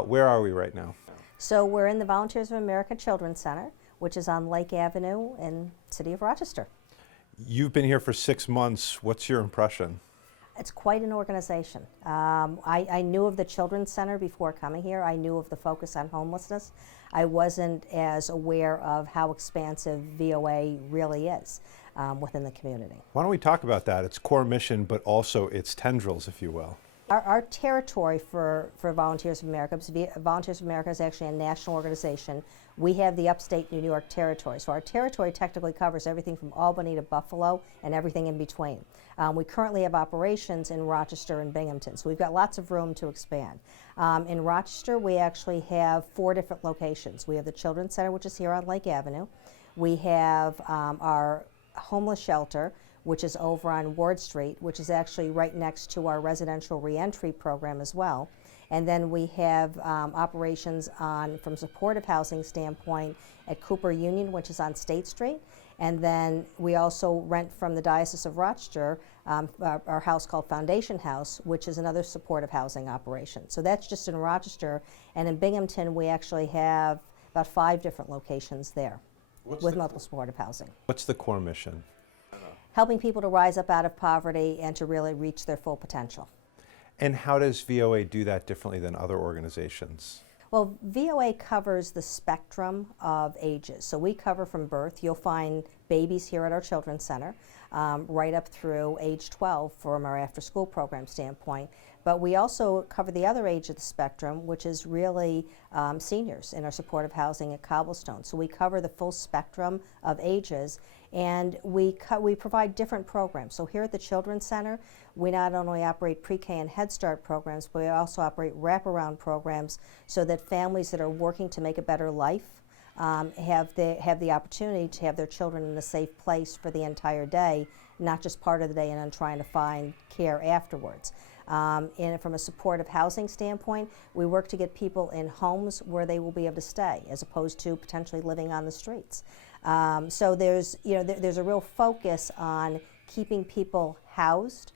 Where are we right now? So we're in the Volunteers of America Children's Center, which is on Lake Avenue in the city of Rochester. You've been here for 6 months. What's your impression? It's quite an organization. I knew of the Children's Center before coming here. I knew of the focus on homelessness. I wasn't as aware of how expansive VOA really is within the community. Why don't we talk about that? Its core mission, but also its tendrils, if you will. Our territory for Volunteers of America, Volunteers of America is actually a national organization. We have the Upstate New York territory. So our territory technically covers everything from Albany to Buffalo and everything in between. We currently have operations in Rochester and Binghamton, so we've got lots of room to expand. In Rochester, we actually have 4 different locations. We have the Children's Center, which is here on Lake Avenue. We have our homeless shelter, which is over on Ward Street, which is actually right next to our residential reentry program as well. And then we have operations from supportive housing standpoint at Cooper Union, which is on State Street. And then we also rent from the Diocese of Rochester our house called Foundation House, which is another supportive housing operation. So that's just in Rochester. And in Binghamton, we actually have about 5 different locations there with multiple supportive housing. What's the core mission? Helping people to rise up out of poverty and to really reach their full potential. And how does VOA do that differently than other organizations? Well, VOA covers the spectrum of ages. So we cover from birth. You'll find babies here at our Children's Center, right up through age 12 from our after-school program standpoint. But we also cover the other age of the spectrum, which is really seniors in our supportive housing at Cobblestone. So we cover the full spectrum of ages, and we provide different programs. So here at the Children's Center, we not only operate pre-K and Head Start programs, but we also operate wraparound programs so that families that are working to make a better life have the opportunity to have their children in a safe place for the entire day, not just part of the day and then trying to find care afterwards. And from a supportive housing standpoint, we work to get people in homes where they will be able to stay, as opposed to potentially living on the streets. So there's a real focus on keeping people housed,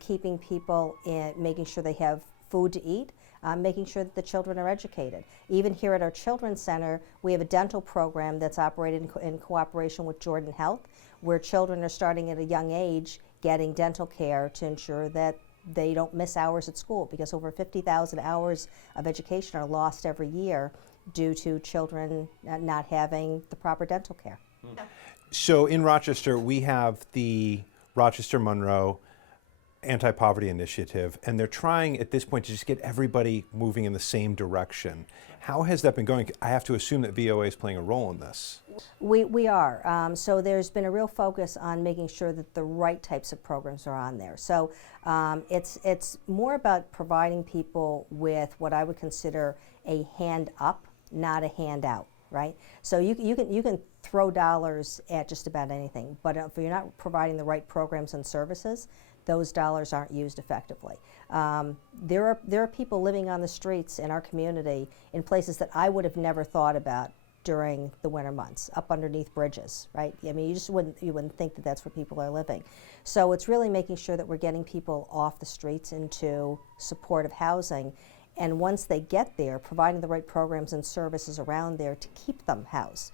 keeping people making sure they have food to eat, making sure that the children are educated. Even here at our Children's Center, we have a dental program that's operated in cooperation with Jordan Health, where children are starting at a young age getting dental care to ensure that they don't miss hours at school, because over 50,000 hours of education are lost every year due to children not having the proper dental care. So in Rochester, we have the Rochester Monroe AntiPoverty initiative, and they're trying at this point to just get everybody moving in the same direction. How has that been going? I have to assume that VOA is playing a role in this. We are. So there's been a real focus on making sure that the right types of programs are on there. So it's more about providing people with what I would consider a hand up, not a handout, right? So you can throw dollars at just about anything, but if you're not providing the right programs and services, those dollars aren't used effectively. There are people living on the streets in our community in places that I would have never thought about during the winter months, up underneath bridges, right? I mean, you wouldn't think that that's where people are living. So it's really making sure that we're getting people off the streets into supportive housing, and once they get there, providing the right programs and services around there to keep them housed,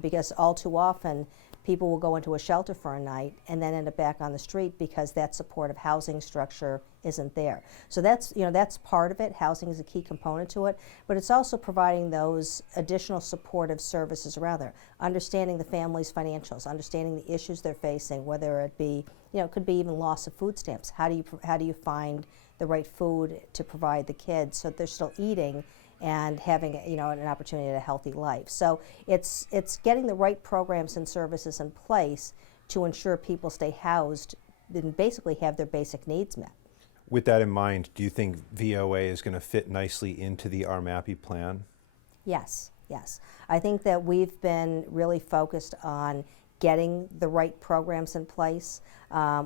because all too often people will go into a shelter for a night and then end up back on the street because that supportive housing structure isn't there. So that's part of it. Housing is a key component to it, but it's also providing those additional supportive services around there, understanding the family's financials, understanding the issues they're facing, whether it be, it could be even loss of food stamps. How do you find the right food to provide the kids so that they're still eating and having an opportunity at a healthy life. So it's getting the right programs and services in place to ensure people stay housed and basically have their basic needs met. With that in mind, do you think VOA is going to fit nicely into the Appy plan? Yes. I think that we've been really focused on getting the right programs in place,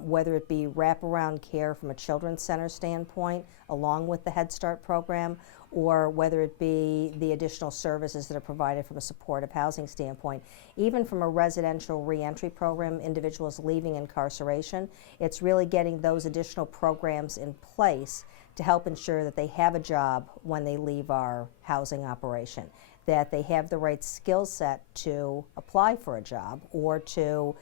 whether it be wraparound care from a Children's Center standpoint, along with the Head Start program, or whether it be the additional services that are provided from a supportive housing standpoint. Even from a residential reentry program, individuals leaving incarceration, it's really getting those additional programs in place to help ensure that they have a job when they leave our housing operation, that they have the right skill set to apply for a job or to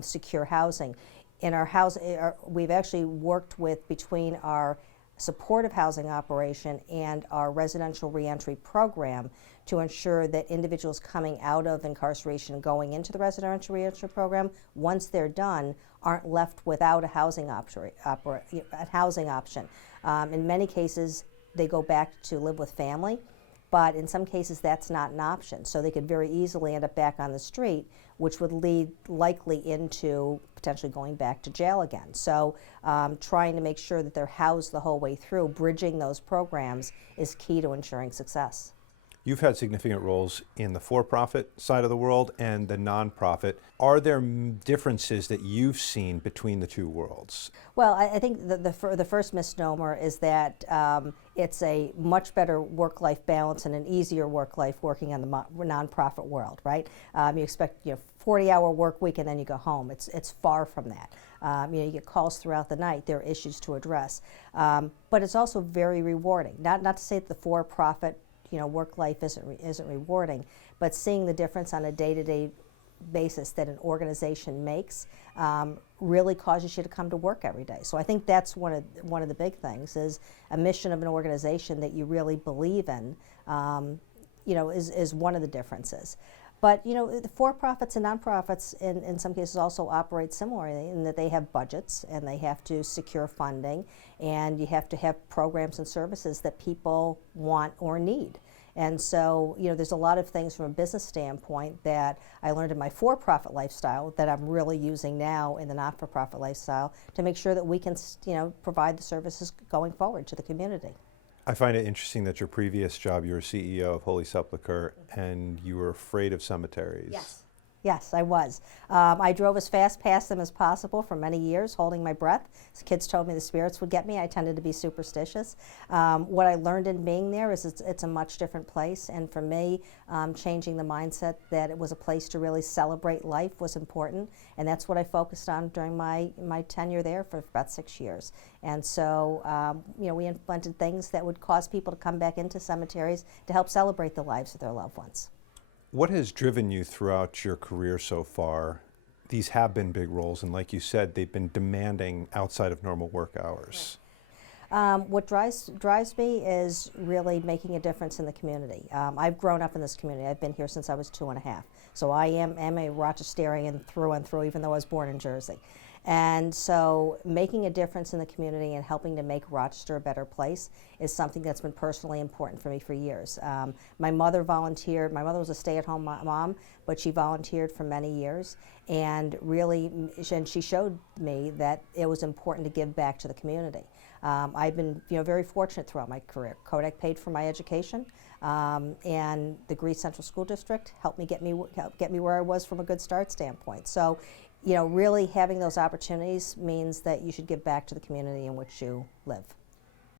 secure housing. In our house, we've actually worked with, between our supportive housing operation and our residential reentry program, to ensure that individuals coming out of incarceration and going into the residential reentry program, once they're done, aren't left without a housing option. In many cases, they go back to live with family, but in some cases that's not an option. So they could very easily end up back on the street, which would lead likely into potentially going back to jail again. So trying to make sure that they're housed the whole way through, bridging those programs, is key to ensuring success. You've had significant roles in the for-profit side of the world and the nonprofit. Are there differences that you've seen between the two worlds? Well, I think the first misnomer is that it's a much better work-life balance and an easier work-life working in the nonprofit world, right? You expect 40-hour work week and then you go home. It's far from that. You get calls throughout the night. There are issues to address, but it's also very rewarding. Not to say that the for-profit work life isn't rewarding, but seeing the difference on a day-to-day basis that an organization makes really causes you to come to work every day. So I think that's one of the big things, is a mission of an organization that you really believe in. Is one of the differences. But the for-profits and nonprofits in some cases also operate similarly, in that they have budgets and they have to secure funding, and you have to have programs and services that people want or need. And so, there's a lot of things from a business standpoint that I learned in my for-profit lifestyle that I'm really using now in the not-for-profit lifestyle to make sure that we can, provide the services going forward to the community. I find it interesting that your previous job, you were CEO of Holy Sepulchre, and you were afraid of cemeteries. Yes. Yes, I was. I drove as fast past them as possible for many years, holding my breath. As kids told me the spirits would get me. I tended to be superstitious. What I learned in being there is it's a much different place, and for me, changing the mindset that it was a place to really celebrate life was important, and that's what I focused on during my tenure there for about 6 years. And so, we implemented things that would cause people to come back into cemeteries to help celebrate the lives of their loved ones. What has driven you throughout your career so far? These have been big roles, and like you said, they've been demanding outside of normal work hours. What drives me is really making a difference in the community. I've grown up in this community. I've been here since I was 2.5. So I am a Rochesterian through and through, even though I was born in Jersey. And so making a difference in the community and helping to make Rochester a better place is something that's been personally important for me for years. My mother volunteered. My mother was a stay-at-home mom, but she volunteered for many years, and she showed me that it was important to give back to the community. I've been very fortunate throughout my career. Kodak paid for my education, and the Greece Central School District helped get me where I was from a good start standpoint. So, really having those opportunities means that you should give back to the community in which you live.